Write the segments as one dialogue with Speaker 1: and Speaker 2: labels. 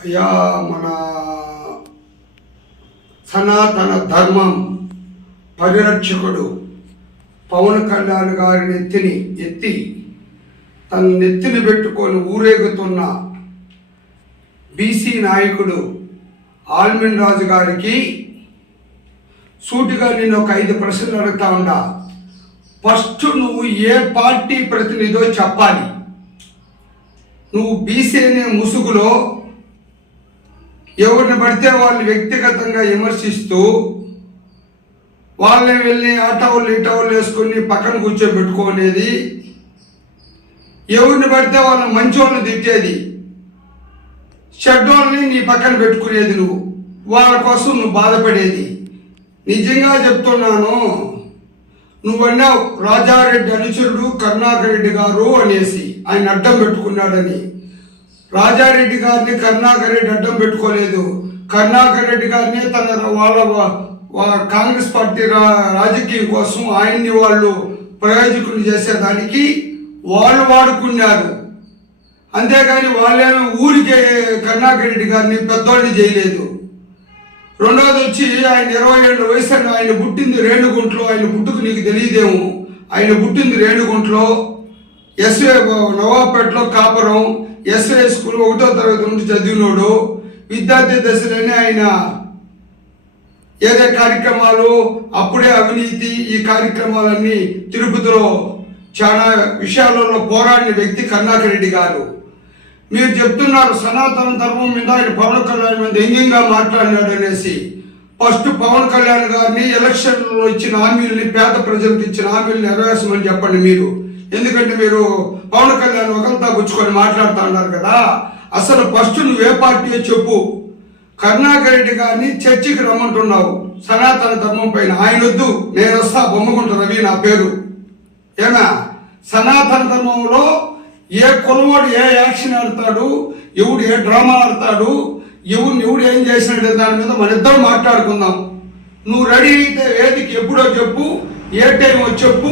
Speaker 1: అయ్యా మన సనాతన ధర్మం పరిరక్షకుడు పవన్ కళ్యాణ్ గారి నెత్తిని ఎత్తి తన నెత్తిని పెట్టుకొని ఊరేగుతున్న బీసీ నాయకుడు ఆల్మిన్ రాజు గారికి సూటిగా నేను ఒక ఐదు ప్రశ్నలు అడుగుతా ఉండా ఫస్ట్ నువ్వు ఏ పార్టీ ప్రతినిధో చెప్పాలి నువ్వు బీసీ అనే ముసుగులో ఎవరిని పడితే వాళ్ళు వ్యక్తిగతంగా విమర్శిస్తూ వాళ్ళని వెళ్ళి ఆటవులు ఇటవులు వేసుకొని పక్కన కూర్చోబెట్టుకోనేది ఎవరిని పడితే వాళ్ళ మంచోళ్ళని తిట్టేది షడ్డోళ్ళని నీ పక్కన పెట్టుకునేది నువ్వు వాళ్ళ కోసం నువ్వు బాధపడేది నిజంగా చెప్తున్నాను నువ్వన్నావు రాజారెడ్డి అనుచరుడు కరుణాకర్ రెడ్డి గారు అనేసి ఆయన అడ్డం పెట్టుకున్నాడని రాజారెడ్డి గారిని కరుణాకర్ రెడ్డి అడ్డం పెట్టుకోలేదు కరుణాకర్ రెడ్డి గారిని తన వాళ్ళ కాంగ్రెస్ పార్టీ రాజకీయం కోసం ఆయన్ని వాళ్ళు ప్రయోజకులు చేసేదానికి వాళ్ళు వాడుకున్నారు అంతేకాని వాళ్ళేమో ఊరికే కరుణాకర్ రెడ్డి గారిని పెద్దోళ్ళు చేయలేదు రెండోది వచ్చి ఆయన ఇరవై ఏళ్ళు వయసు ఆయన పుట్టింది రేణుగుంట్లో ఆయన పుట్టుకు నీకు తెలియదేము ఆయన పుట్టింది రేణుగుంట్లో ఎస్వే నవాబ్పేటలో కాపురం ఎస్ఏ స్కూల్ ఒకటో తరగతి నుండి చదివినోడు విద్యార్థి దశలోనే ఆయన ఏదే కార్యక్రమాలు అప్పుడే అవినీతి ఈ కార్యక్రమాలన్నీ తిరుపతిలో చాలా విషయాలలో పోరాడిన వ్యక్తి రెడ్డి గారు మీరు చెప్తున్నారు సనాతన ధర్మం మీద ఆయన పవన్ కళ్యాణ్ మీద వ్యంగ్యంగా మాట్లాడినాడు అనేసి ఫస్ట్ పవన్ కళ్యాణ్ గారిని ఎలక్షన్లో ఇచ్చిన హామీల్ని పేద ప్రజలకు ఇచ్చిన హామీలు నెరవేర్చమని చెప్పండి మీరు ఎందుకంటే మీరు పవన్ కళ్యాణ్ ఒకంతా గుచ్చుకొని మాట్లాడుతూ ఉన్నారు కదా అసలు ఫస్ట్ నువ్వే పార్టీ చెప్పు కరుణాకర్ రెడ్డి గారిని చర్చికి రమ్మంటున్నావు సనాతన ధర్మం పైన వద్దు నేను వస్తా బొమ్మకుంట రవి నా పేరు ఏనా సనాతన ధర్మంలో ఏ కులవాడు ఏ యాక్షన్ ఆడతాడు ఎవడు ఏ డ్రామా ఆడతాడు ఎవరిని ఎవడు ఏం చేసినట్టు దాని మీద మన ఇద్దరం మాట్లాడుకుందాం నువ్వు రెడీ అయితే వేదిక ఎప్పుడో చెప్పు ఏ టైం చెప్పు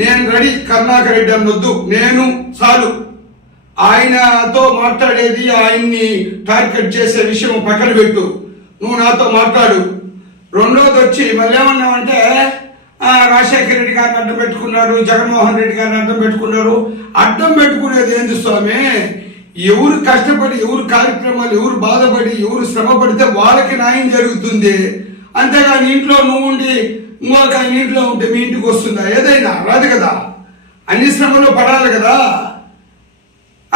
Speaker 1: నేను రెడీ కరుణాకర్ రెడ్డి అనొద్దు నేను చాలు ఆయనతో మాట్లాడేది ఆయన్ని టార్గెట్ చేసే విషయం పక్కన పెట్టు నువ్వు నాతో మాట్లాడు రెండోది వచ్చి మళ్ళీ అంటే రాజశేఖర రెడ్డి గారిని అడ్డం పెట్టుకున్నారు జగన్మోహన్ రెడ్డి గారిని అడ్డం పెట్టుకున్నారు అడ్డం పెట్టుకునేది ఏంది స్వామి ఎవరు కష్టపడి ఎవరు కార్యక్రమాలు ఎవరు బాధపడి ఎవరు శ్రమ పడితే వాళ్ళకి న్యాయం జరుగుతుంది అంతేగాని ఇంట్లో నువ్వు ఉండి ఇంకొక ఆయన ఇంట్లో ఉంటే మీ ఇంటికి వస్తుందా ఏదైనా రాదు కదా అన్ని శ్రమలో పడాలి కదా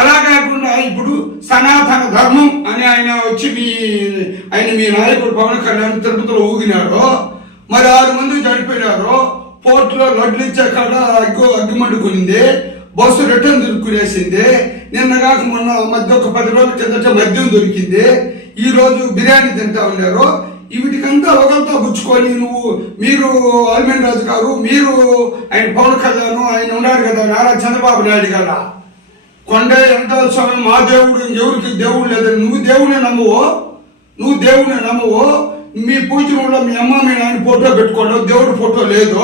Speaker 1: అలా కాకుండా ఇప్పుడు సనాతన ధర్మం అని ఆయన వచ్చి మీ ఆయన మీ నాయకుడు పవన్ కళ్యాణ్ తిరుపతిలో ఊగినారు మరి ఆరు మంది చనిపోయినారు పోర్టులో లడ్లు ఇచ్చే కాడ అగ్గు అగ్గుమండుకునింది బస్సు రిటర్న్ దొరుకునేసింది నిన్న కాక మొన్న మధ్య ఒక పది రోజుల కిందట మద్యం దొరికింది ఈ రోజు బిర్యానీ తింటా ఉన్నారు వీటికంతా ఒకరితో గుచ్చుకొని నువ్వు మీరు అల్మేన్ రాజు గారు మీరు ఆయన పవన్ కళ్యాణ్ ఆయన ఉన్నాడు కదా నారా చంద్రబాబు నాయుడు కదా కొండ ఎంత స్వామి మా దేవుడు ఎవరికి దేవుడు లేదని నువ్వు దేవుని నమ్మువో నువ్వు దేవుని నమ్మువో మీ పూజలో మీ అమ్మ మీ నాయన ఫోటో పెట్టుకోవడం దేవుడి ఫోటో లేదు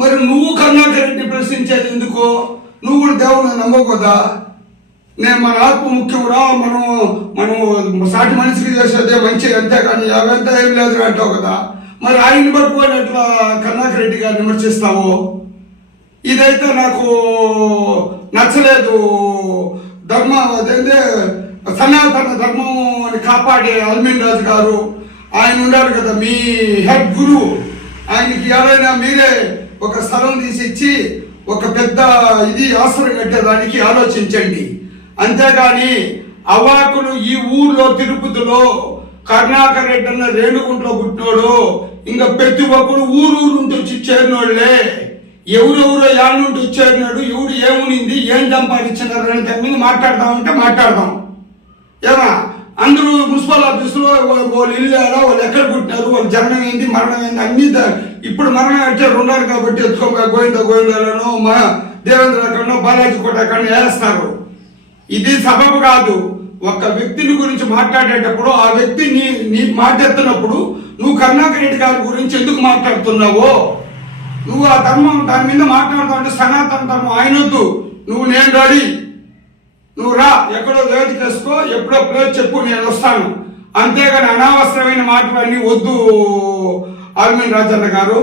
Speaker 1: మరి నువ్వు కర్ణాకరెడ్డి ప్రశ్నించేది ఎందుకు నువ్వు కూడా దేవుని నమ్మవు కదా నేను మన ఆత్మ ముఖ్యంరా మనం మనం సాటి మనిషికి చేసేదే మంచి అంతే కానీ అవంతా ఏం లేదు అంటావు కదా మరి ఆయన పట్టుకొని ఎట్లా కన్నాక రెడ్డి గారు విమర్శిస్తావు ఇదైతే నాకు నచ్చలేదు ధర్మం అదేంటే సనాతన ధర్మం అని కాపాడే అల్మిన్ రాజు గారు ఆయన ఉన్నారు కదా మీ హెడ్ గురువు ఆయనకి ఎవరైనా మీరే ఒక స్థలం తీసి ఇచ్చి ఒక పెద్ద ఇది ఆసరం కట్టేదానికి ఆలోచించండి అంతేగాని అవాకులు ఈ ఊర్లో తిరుపతిలో కర్ణాకర్ రెడ్డి అన్న రేణుగుంట్లో పుట్టినోడు ఇంకా ప్రతి ఒక్కరు ఊరు వచ్చి చేరినోళ్లే ఎవరెవరో యాడ నుండి ఎవడు ఏమునింది ఏం సంపాదించినారు అంటే మీద మాట్లాడదాం అంటే మాట్లాడదాం ఏమా అందరూ మున్సిపల్ ఆఫీసులో వాళ్ళు ఇల్లారా వాళ్ళు ఎక్కడ పుట్టినారు వాళ్ళు జననం ఏంటి మరణం ఏంటి అన్ని ఇప్పుడు మరణం అంటే ఉన్నారు కాబట్టి ఎత్తుకోక గోవింద గోవిందలను మా దేవేంద్ర కన్నా బాలాజీ కోట కన్నా వేస్తారు ఇది సబబు కాదు ఒక వ్యక్తిని గురించి మాట్లాడేటప్పుడు ఆ వ్యక్తి నీ నీ మాట్లాడుతున్నప్పుడు నువ్వు కరుణాకర్ రెడ్డి గారి గురించి ఎందుకు మాట్లాడుతున్నావో నువ్వు ఆ ధర్మం దాని మీద మాట్లాడుతూ అంటే సనాతన ధర్మం ఆయనొద్దు నువ్వు నేను రెడీ నువ్వు రా ఎక్కడో లేదు చేసుకో ఎప్పుడో ప్లేస్ చెప్పు నేను వస్తాను అంతేగాని అనవసరమైన మాటలన్నీ వద్దు ఆర్మీన్ రాజన్న గారు